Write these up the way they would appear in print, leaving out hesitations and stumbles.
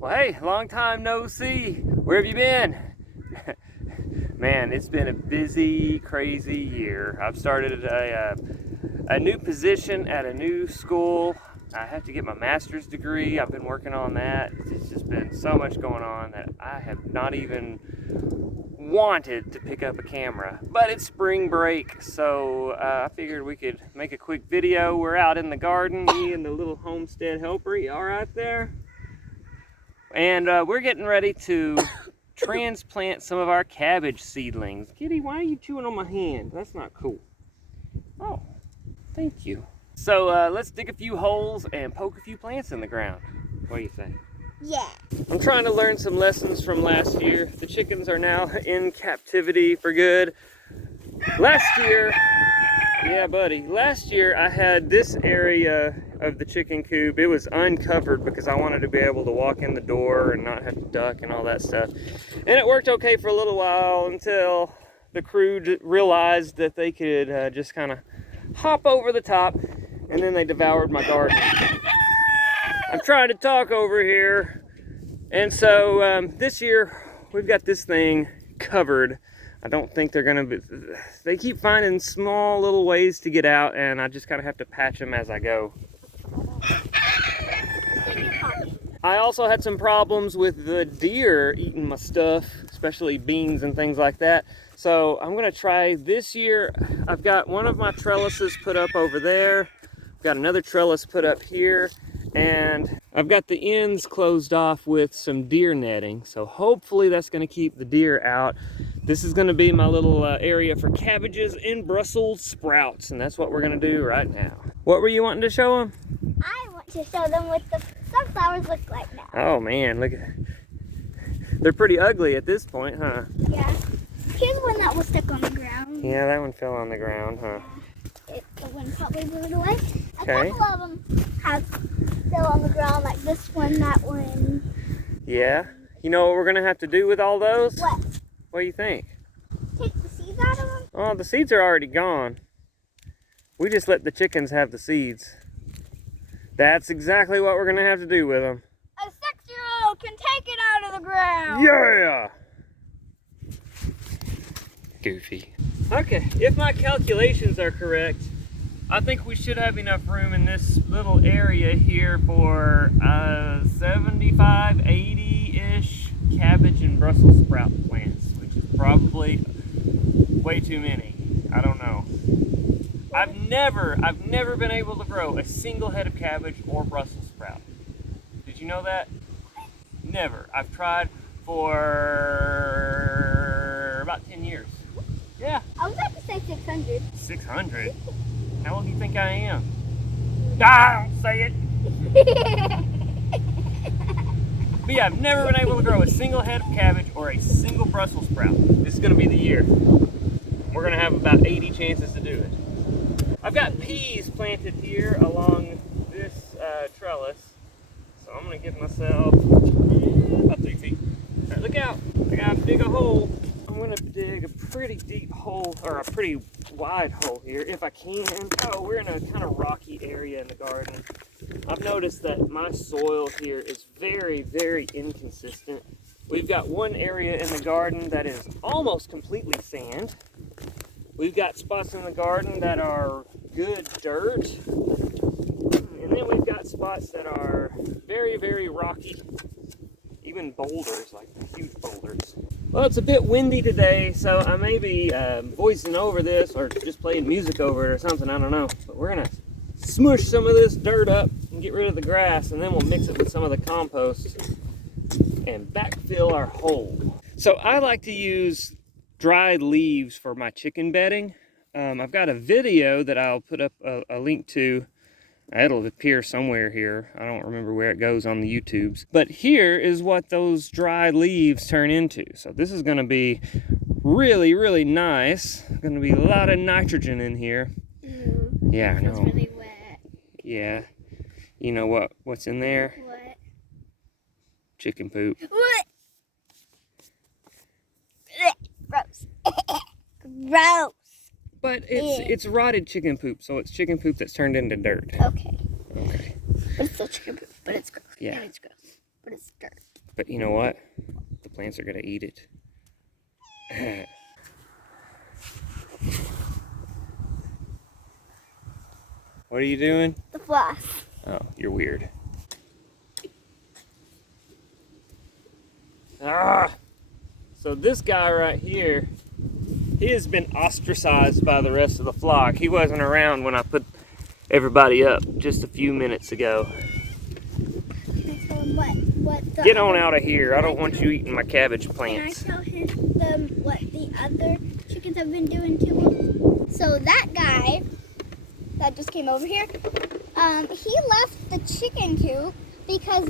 Well, hey, long time no see. Where have you been? Man, it's been a busy, crazy year. I've started a new position at a new school. I have to get my master's degree. I've been working on that. It's just been so much going on that I have not even wanted to pick up a camera. But it's spring break, so I figured we could make a quick video. We're out in the garden, me and the little Homestead helper. You all right there? And we're getting ready to transplant some of our cabbage seedlings. Kitty, why are you chewing on my hand? That's not cool. Oh, thank you. So let's dig a few holes and poke a few plants in the ground. What do you think? Yeah. I'm trying to learn some lessons from last year. The chickens are now in captivity for good. Last year, yeah buddy, last year I had this area of the chicken coop. It was uncovered because I wanted to be able to walk in the door and not have to duck and all that stuff. And it worked okay for a little while until the crew realized that they could just kind of hop over the top, and then they devoured my garden. I'm trying to talk over here. And so this year we've got this thing covered. I don't think they're gonna be, they keep finding small little ways to get out, and I just kind of have to patch them as I go. I also had some problems with the deer eating my stuff, especially beans and things like that. So I'm gonna try this year. I've got one of my trellises put up over there. I've got another trellis put up here, and I've got the ends closed off with some deer netting. So hopefully that's gonna keep the deer out. This is gonna be my little area for cabbages and Brussels sprouts, and that's what we're gonna do right now. What were you wanting to show them? I want to show them what the sunflowers look like now. Oh man, look at, they're pretty ugly at this point, huh? Yeah. Here's one that was stuck on the ground. Yeah, that one fell on the ground, huh? The wind probably blew it away. Okay. A couple of them have fell on the ground, like this one, that one. Yeah. You know what we're gonna have to do with all those? What? What do you think? Take the seeds out of them? Oh, the seeds are already gone. We just let the chickens have the seeds. That's exactly what we're gonna have to do with them. A 6-year-old can take it out of the ground. Yeah! Goofy. Okay, if my calculations are correct, I think we should have enough room in this little area here for 75, 80-ish cabbage and Brussels sprout plants, which is probably way too many. I don't know. I've never been able to grow a single head of cabbage or Brussels sprout. Did you know that? Never. I've tried for about 10 years. Yeah. I was about to say 600. 600? How old do you think I am? Ah, don't say it. But yeah, I've never been able to grow a single head of cabbage or a single Brussels sprout. This is gonna be the year. We're gonna have about 80 chances to do it. I've got peas planted here along this trellis. So I'm gonna give myself about 3 feet. All right, look out, I gotta dig a hole. I'm gonna dig a pretty deep hole, or a pretty wide hole here, if I can. Oh, we're in a kind of rocky area in the garden. I've noticed that my soil here is very, very inconsistent. We've got one area in the garden that is almost completely sand. We've got spots in the garden that are good dirt. And then we've got spots that are very, very rocky. Even boulders, like huge boulders. Well, it's a bit windy today, so I may be voicing over this or just playing music over it or something, I don't know. But we're gonna smush some of this dirt up and get rid of the grass, and then we'll mix it with some of the compost and backfill our hole. So I like to use dried leaves for my chicken bedding. I've got a video that I'll put up a link to. It'll appear somewhere here. I don't remember where it goes on the YouTubes. But here is what those dry leaves turn into. So this is gonna be really, really nice. Gonna be a lot of nitrogen in here. Ew. Yeah, I know. It's really wet. Yeah. You know what's in there? What? Chicken poop. What? Gross. Gross. But it's rotted chicken poop, so it's chicken poop that's turned into dirt. Okay. Okay. But it's still chicken poop, but it's gross. Yeah. And it's gross. But this dirt. But you know what? The plants are gonna eat it. What are you doing? The floss. Oh, you're weird. Ah! So this guy right here, he has been ostracized by the rest of the flock. He wasn't around when I put everybody up just a few minutes ago. Can I tell him what the Get on out of here. I don't want you eating my cabbage Can I plants. tell him what the other chickens have been doing to him? So that guy that just came over here, he left the chicken coop because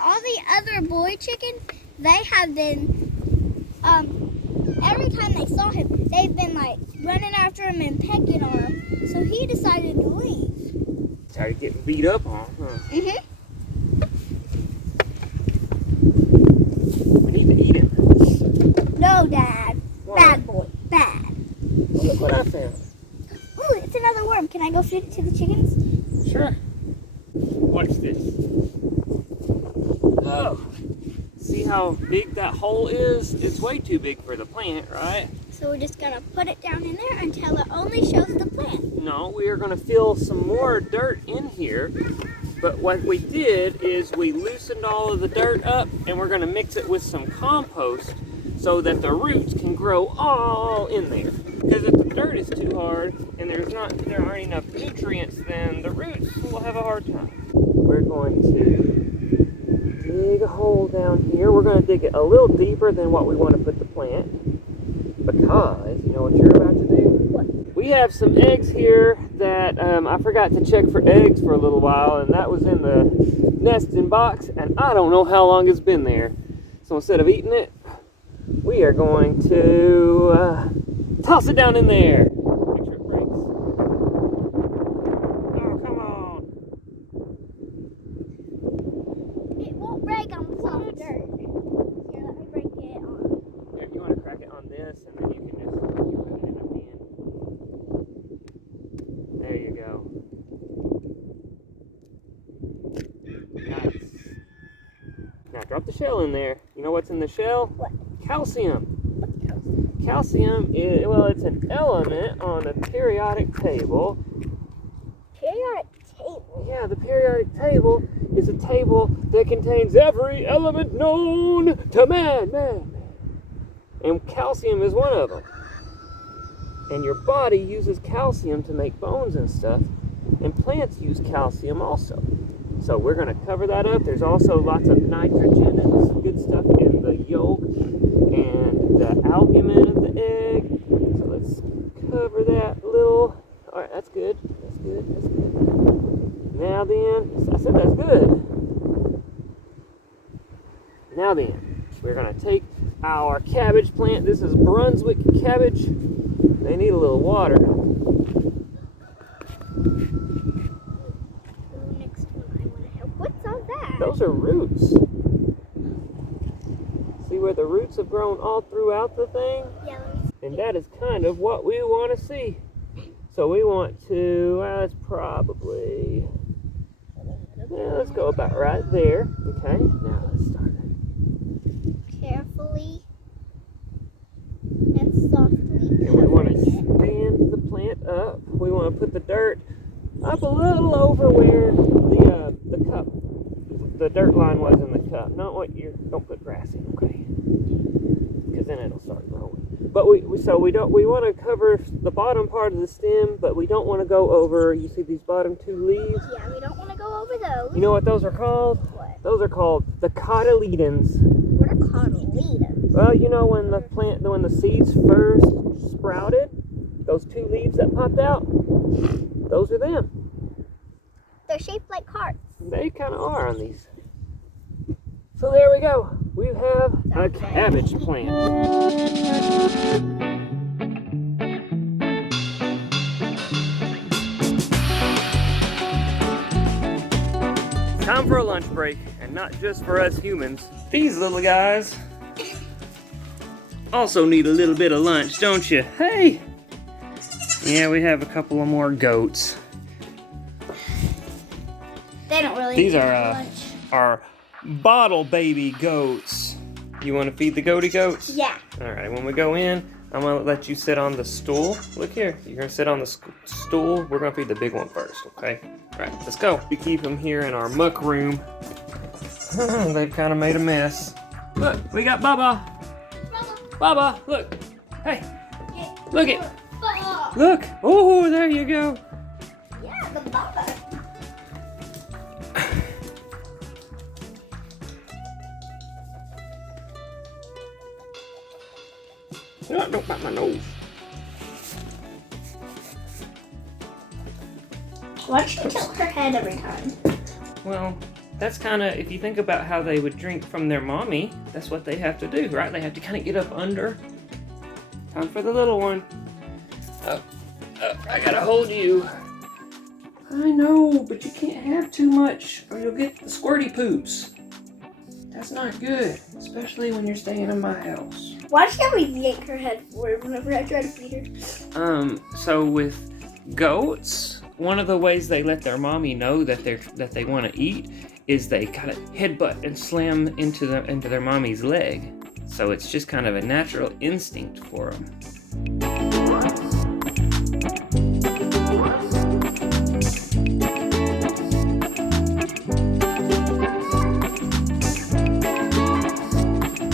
all the other boy chickens, they have been, every time they saw him, they've been like running after him and pecking on him. So he decided to leave. Tired of getting beat up on, huh? Mm-hmm. We need to eat him. No, Dad. Why? Bad boy. Bad. Well, look what I found. Ooh, it's another worm. Can I go feed it to the chickens? Sure. Watch this. Oh. See how big that hole is? It's way too big for the plant, right? So we're just gonna put it down in there until it only shows the plant. No, we are gonna fill some more dirt in here. But what we did is we loosened all of the dirt up and we're gonna mix it with some compost so that the roots can grow all in there. Because if the dirt is too hard and there aren't enough nutrients, then the roots will have a hard time. We're going to dig a hole down here. We're going to dig it a little deeper than what we want to put the plant. Because, you know what you're about to do? What? We have some eggs here that I forgot to check for eggs for a little while, and that was in the nesting box, and I don't know how long it's been there. So instead of eating it, we are going to toss it down in there. Make sure it breaks. Oh, come on. It won't break on the soft dirt. Here, let me break it on. Here, you want to crack it on this, and then you can just put it in the bin. There you go. Nice. Now drop the shell in there. You know what's in the shell? What? Calcium. Calcium is, well, it's an element on a periodic table. Periodic table? Yeah, the periodic table is a table that contains every element known to man. And calcium is one of them. And your body uses calcium to make bones and stuff. And plants use calcium also. So we're going to cover that up. There's also lots of nitrogen and some good stuff in the yolk and the albumin of the egg. So let's cover that a little. All right, that's good. That's good. That's good. Now then, I said that's good. Now then, we're going to take our cabbage plant. This is Brunswick cabbage. They need a little water. What's all that? Those are roots. See where the roots have grown all throughout the thing? Yeah. And that is kind of what we want to see. So we want to, well, that's probably, let's go about right there. Okay, now let's start. Carefully and softly. And we want to stand the plant up. We want to put the dirt up a little over where the cup, the dirt line was in the cup. Not what you, don't put grass in, okay? Because then it'll start growing. But we want to cover the bottom part of the stem, but we don't want to go over, you see these bottom two leaves? Yeah, we don't want to go over those. You know what those are called? What? Those are called the cotyledons. What are cotyledons? Well, you know when the seeds first sprouted, those two leaves that popped out, those are them. They're shaped like hearts. They kind of are on these. So there we go. We have a cabbage plant. Time for a lunch break, and not just for us humans. These little guys also need a little bit of lunch, don't you? Hey! Yeah, we have a couple of more goats. They don't really These need are lunch. our bottle baby goats. You want to feed the goaty goats? Yeah. All right, when we go in, I'm gonna let you sit on the stool. Look here, you're gonna sit on the stool. We're gonna feed the big one first, okay? All right, let's go. We keep them here in our muck room. They've kind of made a mess. Look, we got Bubba. Bubba, look. Hey, look it. Look. Oh, there you go. Yeah, the Bubba. Oh, don't bite my nose. Why does she tilt her head every time? Well, that's kind of, if you think about how they would drink from their mommy, that's what they have to do, right? They have to kind of get up under. Time for the little one. Oh, I gotta hold you. I know, but you can't have too much or you'll get the squirty poops. That's not good, especially when you're staying in my house. Why does she always yank her head forward whenever I try to feed her? So with goats, one of the ways they let their mommy know that they want to eat is they kind of headbutt and slam into their mommy's leg. So it's just kind of a natural instinct for them.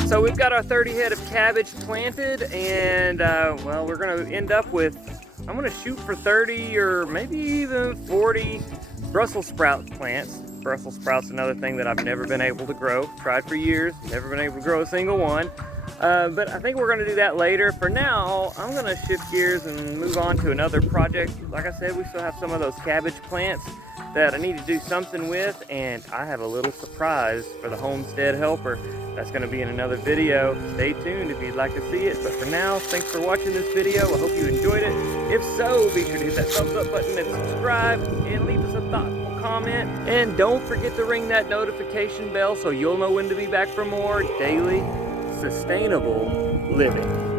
So we've got our 30 head of cabbage planted, and well, we're gonna end up with, I'm gonna shoot for 30 or maybe even 40 Brussels sprout plants. Brussels sprouts, another thing that I've never been able to grow. Tried for years, never been able to grow a single one. But I think we're gonna do that later. For now, I'm gonna shift gears and move on to another project. Like I said, we still have some of those cabbage plants that I need to do something with, and I have a little surprise for the Homestead helper. That's gonna be in another video. Stay tuned if you'd like to see it. But for now, thanks for watching this video. I hope you enjoyed it. If so, be sure to hit that thumbs up button and subscribe and leave us a thoughtful comment. And don't forget to ring that notification bell so you'll know when to be back for more daily sustainable living.